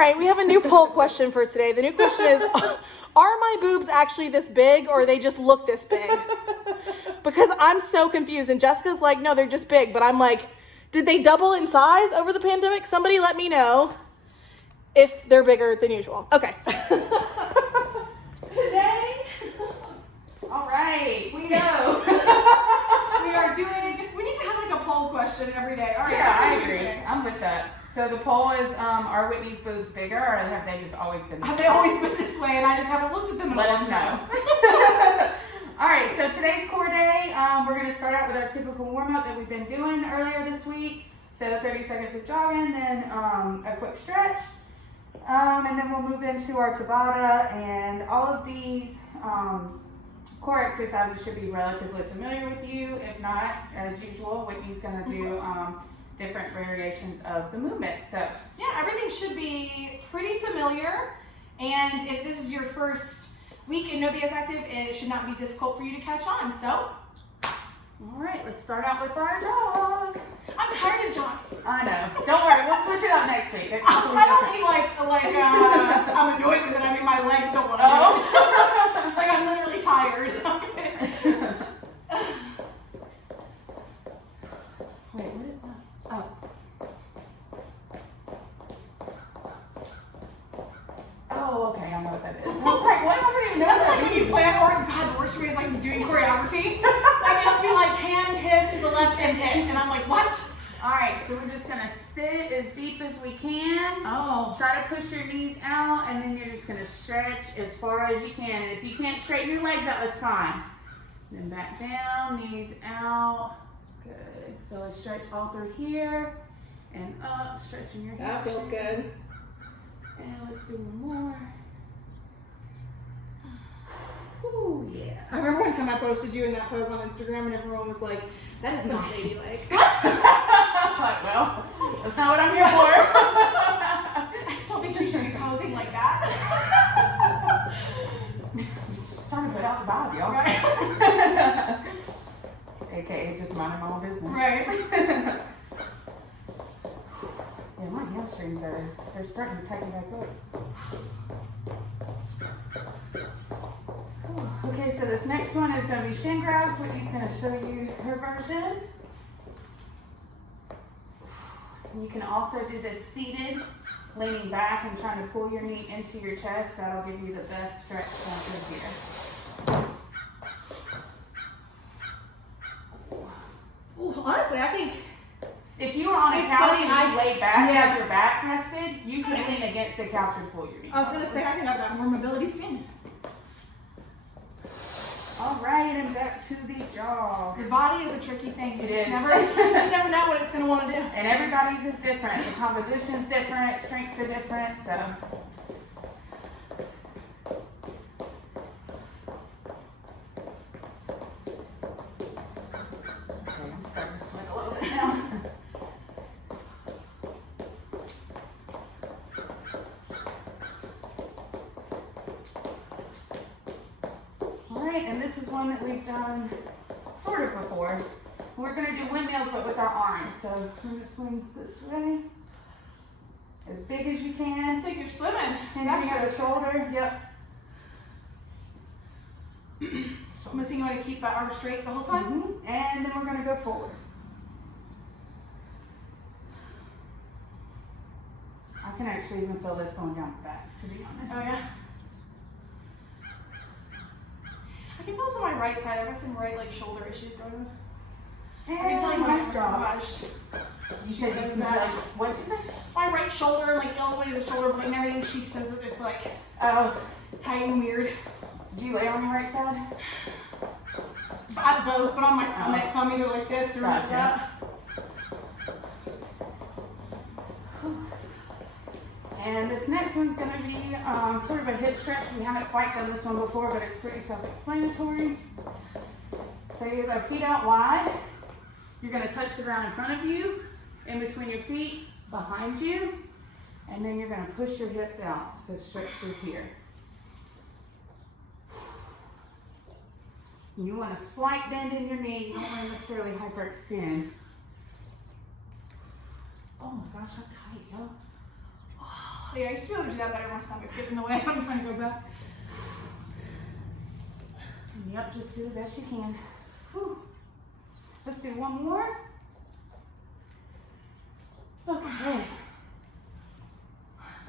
right, we have a new poll question for today. The new question is, are my boobs actually this big or they just look this big? Because I'm so confused. And Jessica's like, no, they're just big. But I'm like, did they double in size over the pandemic? Somebody let me know if they're bigger than usual. Okay. Today, all right, we go. We need to have like a poll question every day. All right, yeah, I agree. I'm with that. So the poll is, are Whitney's boobs bigger or have they just always been this way? Have they always been this way and I just haven't looked at them in a long time? All right, so today's core day, we're going to start out with our typical warm-up that we've been doing earlier this week. So 30 seconds of jogging, then a quick stretch, and then we'll move into our Tabata. And all of these core exercises should be relatively familiar with you. If not, as usual, Whitney's going to do different variations of the movement. So yeah, everything should be pretty familiar. And if this is your first week in NoBSactive, it should not be difficult for you to catch on. So, all right, let's start out with our jog. I'm tired of jogging. I know. Don't worry, we'll switch it up next week. I don't mean like I'm annoyed with it. I mean my legs don't want to do it. Like I'm literally tired. Wait, what is that? Oh. Oh, okay, I know what that is. I was like, what? I don't even know that. When you plan, or God, the worst for me is like doing choreography. Like it'll be like hand, hip to the left, and hip, and I'm like, what? All right, so we're just gonna sit as deep as we can. Oh. Try to push your knees out, and then you're just gonna stretch as far as you can. And if you can't straighten your legs out, that's fine. Then back down, knees out. Good. Feel a stretch all through here and up, stretching your hips. That feels good. And let's do one more. Ooh, yeah. I remember one time I posted you in that pose on Instagram and everyone was like, that is not ladylike. Like, well, that's not what I'm here for. I just don't think she should be posing like that. Just trying to put out the vibe, y'all. Right. AKA just minding my own business. Right. Yeah, my hamstrings they're starting to tighten back up. Okay, so this next one is going to be shin grabs. Whitney's going to show you her version. And you can also do this seated, leaning back and trying to pull your knee into your chest. That'll give you the best stretch going through here. Ooh, honestly, I think if you were on a it's couch funny, and you laid back yeah. with your back rested, you can lean against the couch and pull your knee. I was going to say, I think I've got more mobility standing. All right, and back to the jog. Your body is a tricky thing. You It just is. never know what it's going to want to do. And everybody's is different. The composition's different, strengths are different, so. Okay, I'm starting to sweat a little bit now. And this is one that we've done sort of before. We're going to do windmills, but with our arms. So we're going to swing this way, as big as you can. It's like you're swimming. Hinging at the shoulder. Yep. I'm assuming you want to keep that arm straight the whole time? Mm-hmm. And then we're going to go forward. I can actually even feel this going down the back, to be honest. Oh, yeah? I can feel this on my right side. I've got some right shoulder issues going on. And I can tell you nice my job. massaged. You said says it's that. like, what'd you say? My right shoulder, like all the way to the shoulder blade and everything, she says that it's like Oh, tight and weird. do you lay on your right side? I both, but on my stomach, so I'm either like this or like Gotcha. that. And this next one's going to be sort of a hip stretch. We haven't quite done this one before, but it's pretty self-explanatory. So you have feet out wide. You're going to touch the ground in front of you, in between your feet, behind you, and then you're going to push your hips out. So stretch through here. You want a slight bend in your knee. You don't want to necessarily hyperextend. Oh my gosh, how tight, yo. Yeah, I used to be able to do that better. My stomach's getting in the way. I'm trying to go back. Yep, just do the best you can. Whew. Let's do one more. Okay.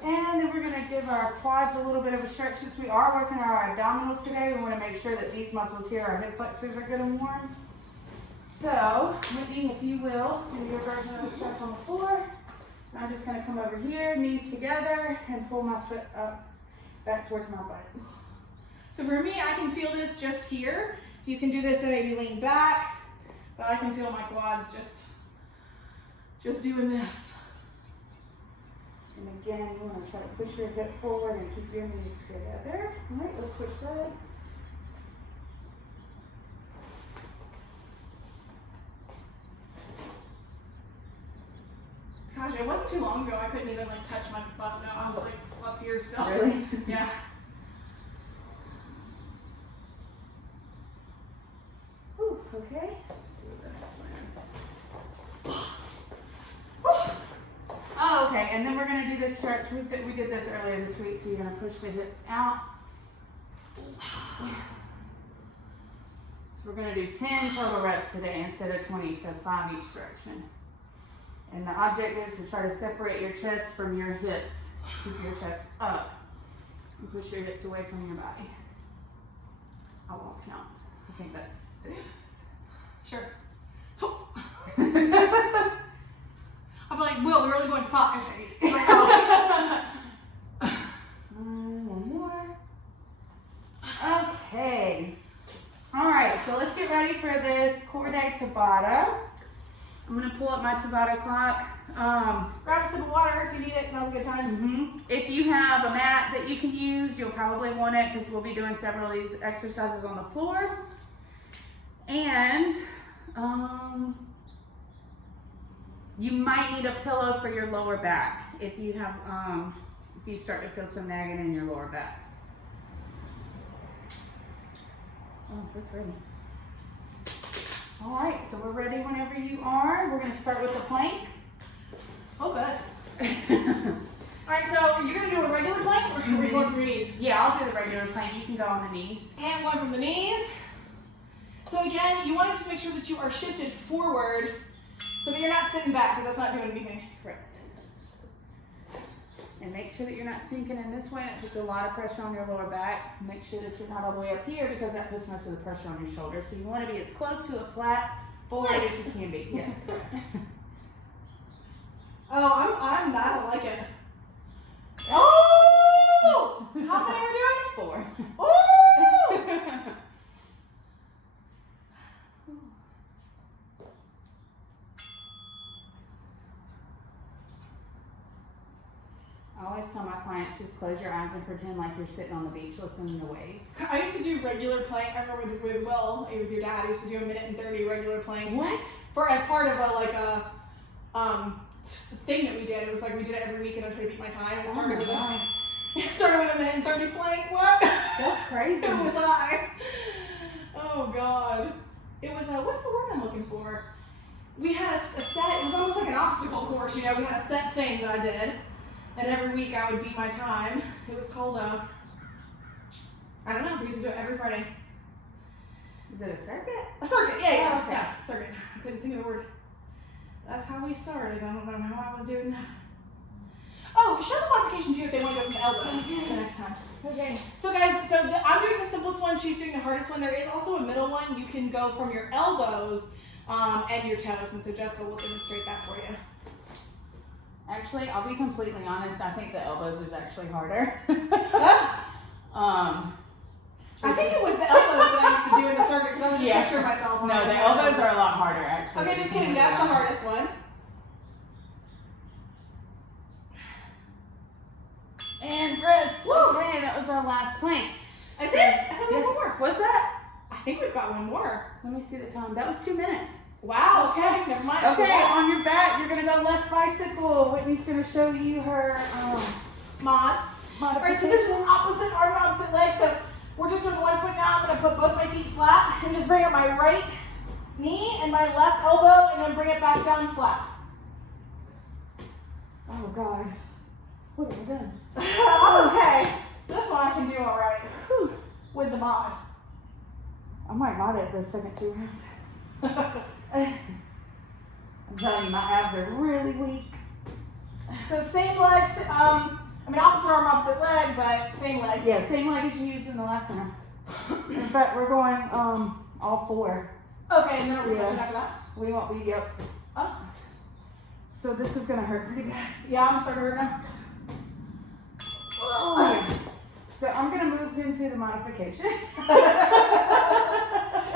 And then we're gonna give our quads a little bit of a stretch since we are working our abdominals today. We wanna make sure that these muscles here, our hip flexors, are good and warm. So, Whitney, if you will, do your version of the stretch on the floor. I'm just gonna come over here, knees together, and pull my foot up, back towards my butt. So for me, I can feel this just here. You can do this and maybe lean back, but I can feel my quads just doing this. And again, you want to try to push your hip forward and keep your knees together. All right, let's switch legs. Gosh, it wasn't too long ago I couldn't even like touch my butt. Now I was like up here still. Really? Yeah. Ooh, okay. Let's see what the next one is. Oh, okay, and then we're going to do this stretch. We did this earlier this week, so you're going to push the hips out. So we're going to do 10 total reps today instead of 20, so 5 each direction. And the object is to try to separate your chest from your hips. Keep your chest up and push your hips away from your body. I lost count. I think that's 6. Sure. I'm like, Will, we're only going 5. Like, oh. One more. Okay. All right, so let's get ready for this core day Tabata. I'm gonna pull up my Tabata clock. Grab a sip of water if you need it. Now's a good time. If you have a mat that you can use, you'll probably want it because we'll be doing several of these exercises on the floor. And you might need a pillow for your lower back if you have if you start to feel some nagging in your lower back. Oh, that's ready. All right, so we're ready whenever you are. We're gonna start with the plank. Oh, good. All right, so you're gonna do a regular plank, or are you going from your knees? Yeah, I'll do the regular plank. You can go on the knees. And going from the knees. So again, you want to just make sure that you are shifted forward so that you're not sitting back, because that's not doing anything. Correct. And make sure that you're not sinking in this way. That puts a lot of pressure on your lower back. Make sure that you're not all the way up here because that puts most of the pressure on your shoulders. So you want to be as close to a flat forward as you can be. Yes, correct. Oh, I don't like it. Oh! How many we're doing? 4. Oh! I always tell my clients, just close your eyes and pretend like you're sitting on the beach listening to waves. I used to do regular plank. I remember with Will, with your dad, I used to do a 1:30 regular plank. What? For as part of a thing that we did. It was like we did it every week, and I was trying to beat my time. It started with a 1:30 plank. What? That's crazy. It was I. Oh God. It was what's the word I'm looking for? We had a set. It was almost like an obstacle course. You know, we had a set thing that I did. And every week I would beat my time. It was called I don't know, we used to do it every Friday. Is it a circuit? A circuit, yeah, Oh, okay. yeah, circuit. I couldn't think of the word. That's how we started. I don't know how I was doing that. Oh, show the modification too if they want to go from the elbows the next time. Okay. So guys, I'm doing the simplest one, she's doing the hardest one. There is also a middle one. You can go from your elbows and your toes, and so Jessica will demonstrate that for you. Actually, I'll be completely honest. I think the elbows is actually harder. I think it was the elbows that I used to do in the circuit because I was just picturing myself. No, the elbows are a lot harder, actually. Okay, just kidding. That's the hardest one. And wrist. Woo! Okay, that was our last plank. Is it? I thought we had one more. What's that? I think we've got one more. Let me see the time. That was 2 minutes. Wow, okay, never mind. Okay, on your back, you're gonna go left bicycle. Whitney's gonna show you her Alright, so this is opposite arm, opposite leg. So we're just doing 1 foot now. I'm gonna put both my feet flat and just bring up my right knee and my left elbow and then bring it back down flat. Oh God. What have you done? I'm okay. This one I can do all right. Whew. With the mod. I might mod it the second 2 rounds. I'm telling you, my abs are really weak. So same legs, opposite arm, opposite leg, but same leg. Yeah, same leg as you used in the last round. In fact, we're going all 4. Okay, and then are we switching after that? We won't be, yep. Oh. So this is gonna hurt pretty bad. Yeah, I'm starting to hurt now. Oh. So I'm gonna move into the modification.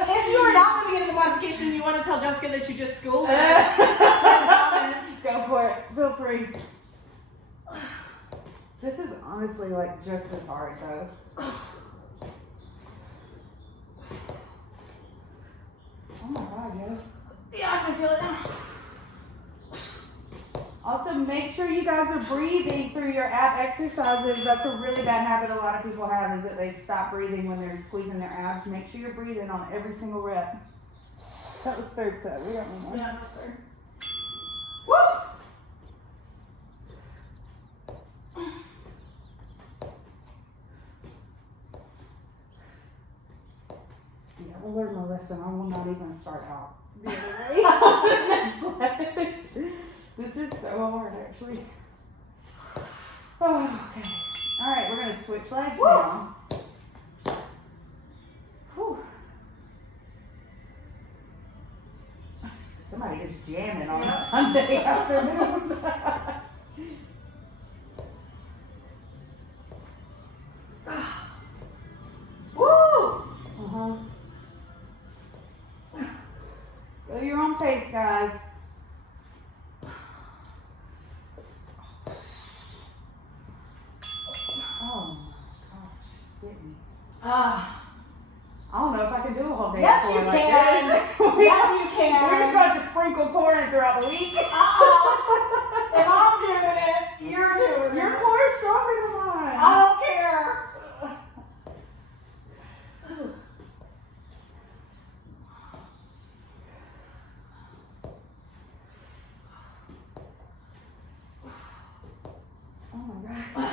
If you are not moving into the modification and you want to tell Jessica that you just schooled her, put in the comments. Go for it. Feel free. This is honestly like just as hard though. Oh my god, yo. Yeah, I can feel it now. Also, make sure you guys are breathing through your ab exercises. That's a really bad habit a lot of people have, is that they stop breathing when they're squeezing their abs. Make sure you're breathing on every single rep. That was 3rd set. We got one more. Yeah, no, sir. Woo! Yeah, we'll learn my lesson. I will not even start out the other way. This is so hard, actually. Oh, okay. All right, we're going to switch legs now. Whew. Somebody is jamming on a Sunday afternoon. Woo! Uh-huh. Go your own pace, guys. Oh my gosh, get me. I don't know if I can do a whole day. Yes, you like can. This. Yes, you can. We're just going to sprinkle corn throughout the week. If I'm doing it, you're doing it. Your core is stronger than mine. I don't care. Oh my god.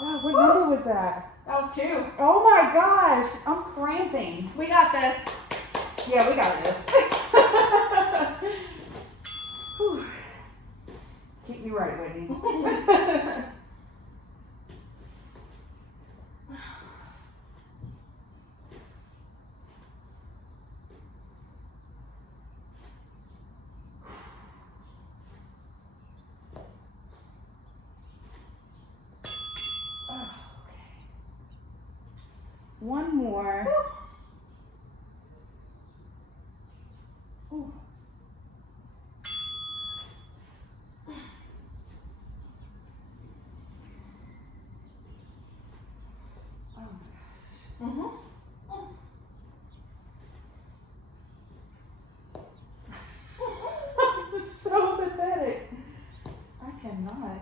Oh, what number was that? That was 2. Oh my gosh, I'm cramping. We got this. Yeah, we got this. Whew. Keep me right, Whitney. One more. Ooh. Oh my gosh. Mm-hmm. So pathetic. I cannot.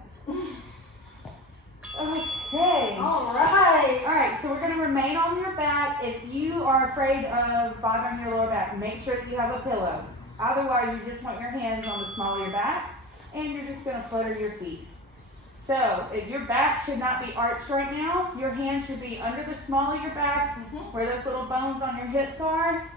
Okay. All right. All right, so we're going to remain on your back. If you are afraid of bothering your lower back, make sure that you have a pillow. Otherwise, you just want your hands on the small of your back, and you're just going to flutter your feet. So, if your back should not be arched right now, your hands should be under the small of your back, where those little bones on your hips are.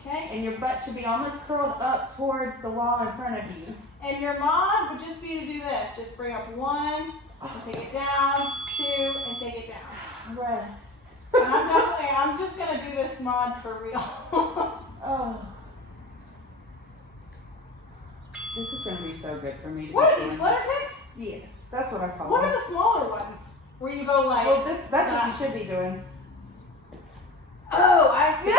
Okay, and your butt should be almost curled up towards the wall in front of you. And your mod would just be to do this. Just bring up 1, and take it down, 2, and take it down. Rest. And I'm just gonna do this mod for real. Oh. This is gonna be so good for me. What are these flutter kicks? Yes, that's what I call What them. are the smaller ones? Where you go like. Well, that's what you should be doing. Oh, I see.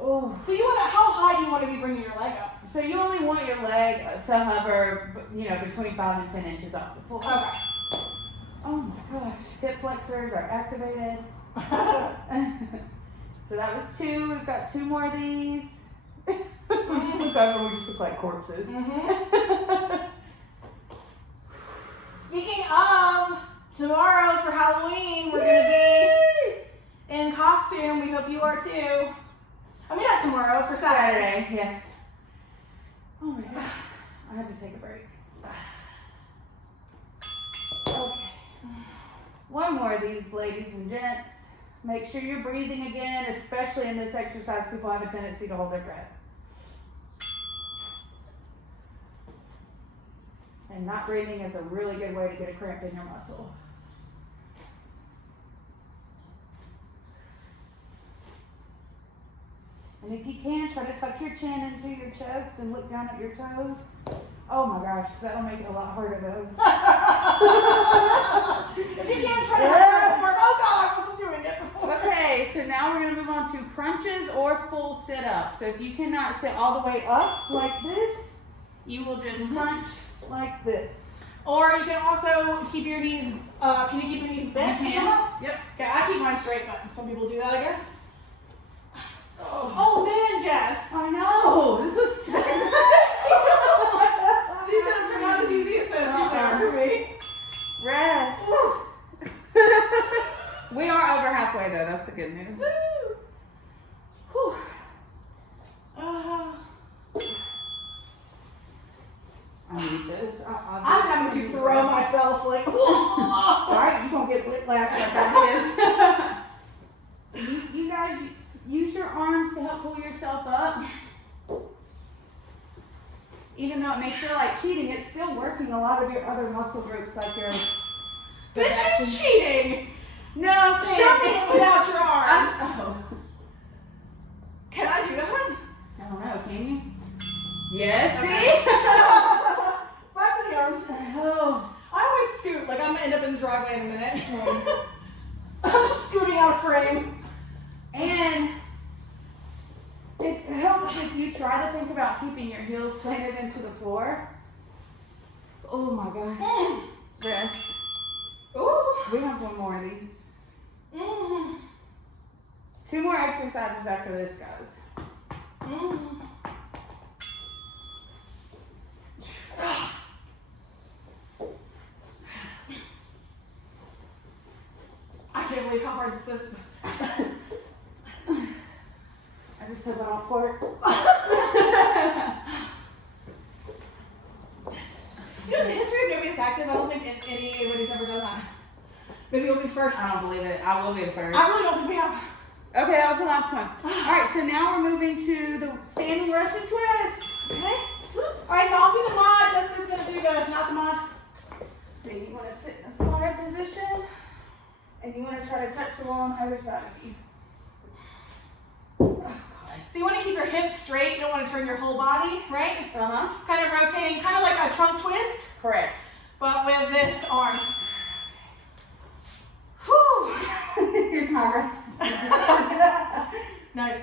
Oh. So how high do you want to be bringing your leg up? So you only want your leg to hover, between 5 and 10 inches off the floor. Okay. Oh my gosh, hip flexors are activated. So that was 2. We've got 2 more of these. We just look over and we just look like corpses. Speaking of, tomorrow for Halloween, we're going to be in costume. We hope you are too. I mean, not tomorrow, for Saturday. Yeah. Oh my god. I had to take a break. One more of these, ladies and gents. Make sure you're breathing again, especially in this exercise. People have a tendency to hold their breath. And not breathing is a really good way to get a cramp in your muscle. And if you can, try to tuck your chin into your chest and look down at your toes. Oh my gosh, that'll make it a lot harder though. If you can't try to oh God, I wasn't doing it before. Okay, so now we're gonna move on to crunches or full sit-ups. So if you cannot sit all the way up like this, you will just crunch like this. Or you can also keep your knees, can you keep your knees bent? You can. Yep. Okay, I keep mine straight, but some people do that, I guess. Oh man, Jess. I know, this was such a These sit-ups are not as easy as sit-ups are for me. rest. We are over halfway though, that's the good news. Whew. I need this. I'm having to throw myself like, Alright, you're gonna get whiplash like I did. You guys use your arms to help pull yourself up. Even though it may feel like cheating, it's still working a lot of your other muscle groups like your... Bitch, is cheating. No, Show me it without your arms. Oh. Can I do that? I don't know, can you? Yes, see? Back to the arms. Oh. I always scoot, like I'm gonna end up in the driveway in a minute. I'm just scooting out of frame. And it helps if you try to think about keeping your heels planted into the floor. Oh my gosh. Rest. Ooh. We have one more of these. Mm. 2 more exercises after this, guys. Mm. I can't believe how hard this is. I just said that off work. You know, the history of NoBSactive, I don't think anybody's ever done that. Maybe you'll be first. I don't believe it. I will be the first. I really don't think we have. Okay, that was the last one. Alright, so now we're moving to the standing Russian twist. Okay. Oops. Alright, so I'll do the mod. Jessica's gonna do not the mod. So you want to sit in a squatted position, and you want to try to touch the wall on either side of you. So you want to keep your hips straight. You don't want to turn your whole body, right? Uh-huh. Kind of rotating, kind of like a trunk twist, Correct. but with this arm. Whew. Here's my rest. Nice.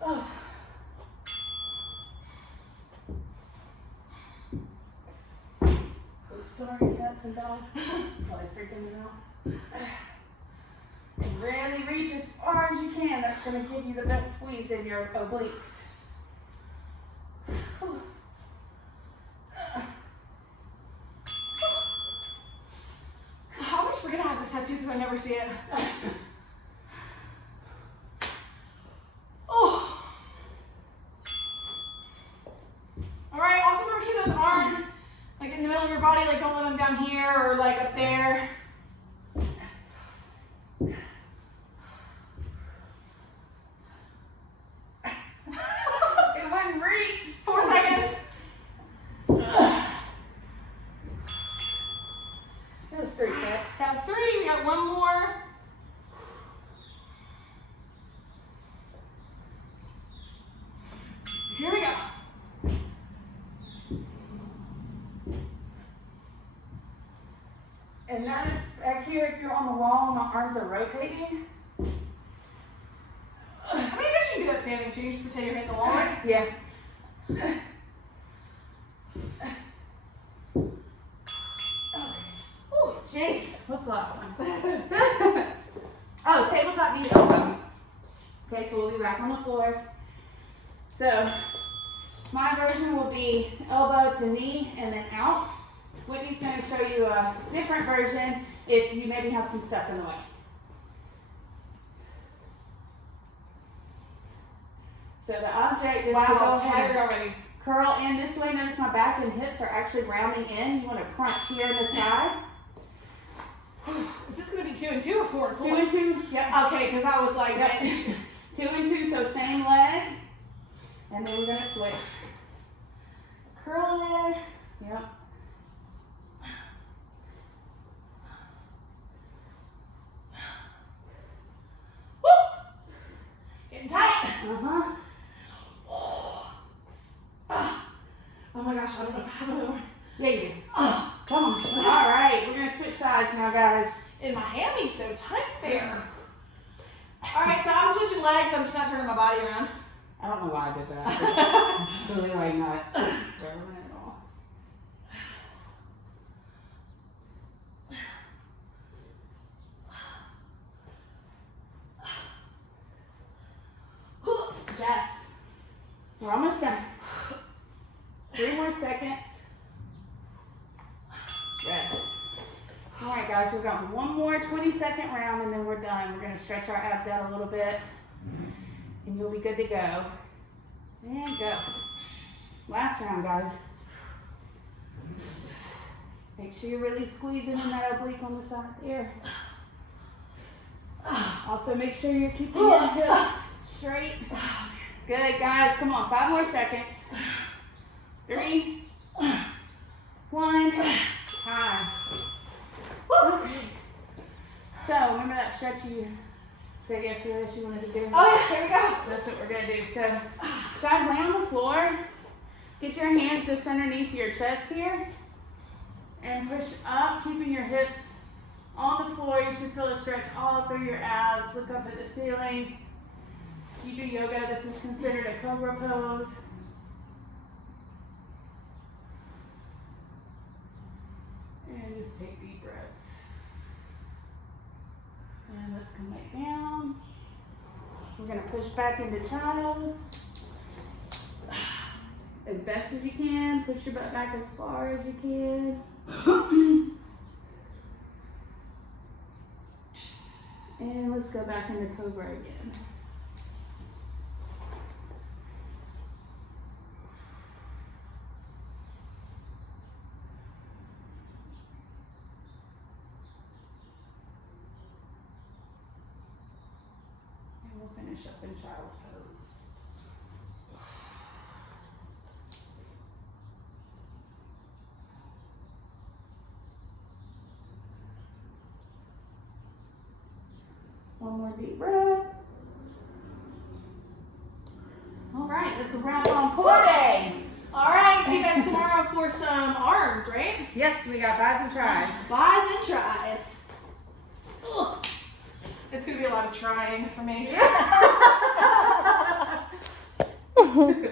Oh. Oops, sorry, cats and dogs. Probably freaking me out. And really reach as far as you can. That's going to give you the best squeeze in your obliques. I always forget I have this tattoo because I never see it. Oh. Alright, also remember to keep those arms like in the middle of your body, like don't let them down here or like up there. It wouldn't reach. 4 seconds. That was 3 cats. That was 3. We got 1 more. Here we go. And notice back here, if you're on the wall, my arms are rotating. I mean, I guess you can do that standing too. You just pretend you're hitting the wall, right? Yeah. Oh, jeez. What's the last one? Oh, tabletop knee elbow. Okay, so we'll be back on the floor. So, my version will be elbow to knee and then out. Whitney's going to show you a different version if you maybe have some stuff in the way. So the object is to go Wow, I'm ahead tired and already. curl in this way. Notice my back and hips are actually rounding in. You want to crunch here on the side. Is this going to be 2 and 2 or 4 and 4? 2 and 2. Yep. Okay, because I was like, Yep. bitch. 2 and 2, so same leg. And then we're going to switch. Curling in. Yep. Woo! Getting tight. Uh-huh. Oh my gosh, I don't know if I have another. Yeah, you do. Come on. All right, we're going to switch sides now, guys. And my hammy's so tight there. All right, so I'm switching legs. I'm just not turning my body around. I don't know why I did that. It's really like not relevant at all. Jess. We're almost done. 3 more seconds. Rest. All right, guys, we've got one more 20-second round and then we're done. We're going to stretch our abs out a little bit and you'll be good to go. And go. Last round, guys. Make sure you're really squeezing in that oblique on the side there. Also, make sure you're keeping your hips straight. Good, guys. Come on, 5 more seconds. 3, 1, time. Okay. So, remember that stretch you said yesterday that you wanted to do? Oh yeah, here we go. That's what we're going to do. So, guys, lay on the floor. Get your hands just underneath your chest here. And push up, keeping your hips on the floor. You should feel a stretch all through your abs. Look up at the ceiling. If you do yoga, this is considered a cobra pose. And just take deep breaths. And let's come back down. We're going to push back into child. As best as you can. Push your butt back as far as you can. And let's go back into cobra again. And we'll finish up in child's pose. One more deep breath. All right, that's a wrap on core day. All right, see you guys tomorrow for some arms, right? Yes, we got bis and tris. Bis and tris. Ugh. It's gonna be a lot of trying for me.